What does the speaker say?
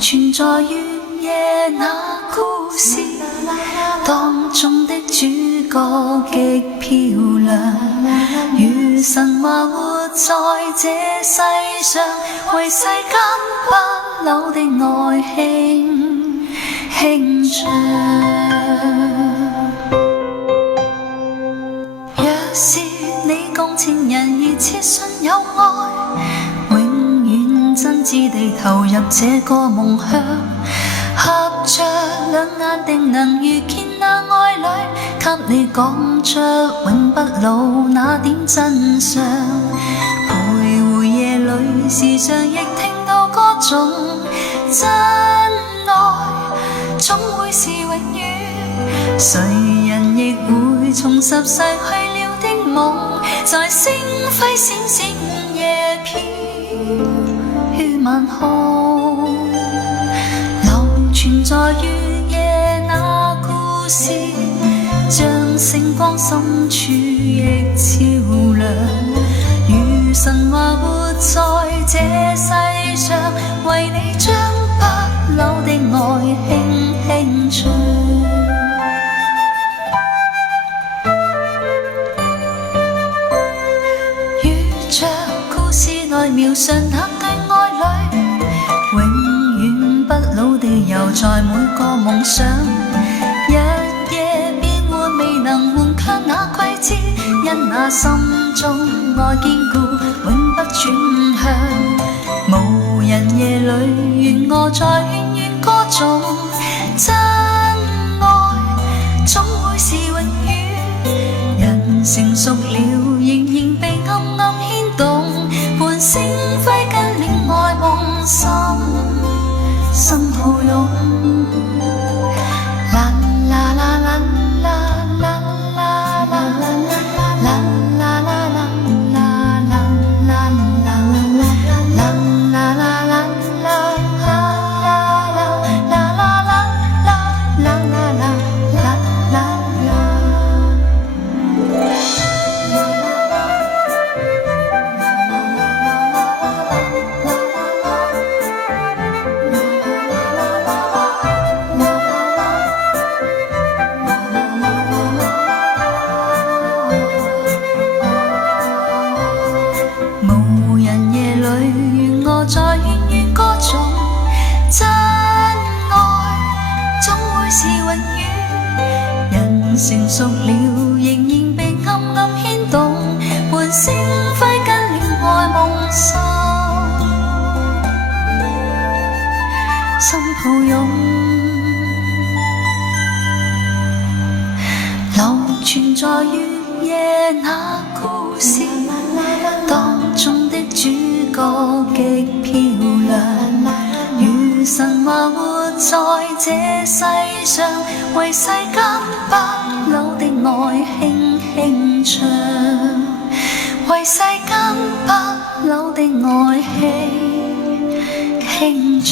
存在於夜那故事當中的主角極漂亮，如神話活在這世上，為世間不朽的愛輕唱。若是你共情人熱切信有愛，永遠真摯地投入這個夢鄉，合着兩眼定能遇見那愛侶，給你講出永不老那點真相。徘徊夜裏，時常亦聽到歌種，真愛總會是永遠，誰人亦會重拾逝去了的夢，在星輝閃閃夜飄於晚空，流傳在於夜那故事，像星光深處亦照亮，如神話活在這世上，為你將不朽的愛輕輕唱。如着故事內描述那對愛侶，永遠不老地遊在每個夢想，日夜變換未能換卻那季節，因那心中愛堅固永不轉向。無人夜裏願我在遠遠歌頌，真愛總會是永遠，人成熟了仍然被暗暗牽動，伴星輝跟戀愛夢心抱擁。啦啦啦啦啦啦啦啦啦啦啦無人夜裏願我在遠遠歌頌，真愛總會是永遠，人成熟了仍然被暗暗牽動，伴星輝跟戀愛夢心抱擁。流傳在於夜那故事當中的主角極漂亮，如神話活在這世上，為世間不朽的愛輕輕唱，為世間不朽的愛輕輕唱。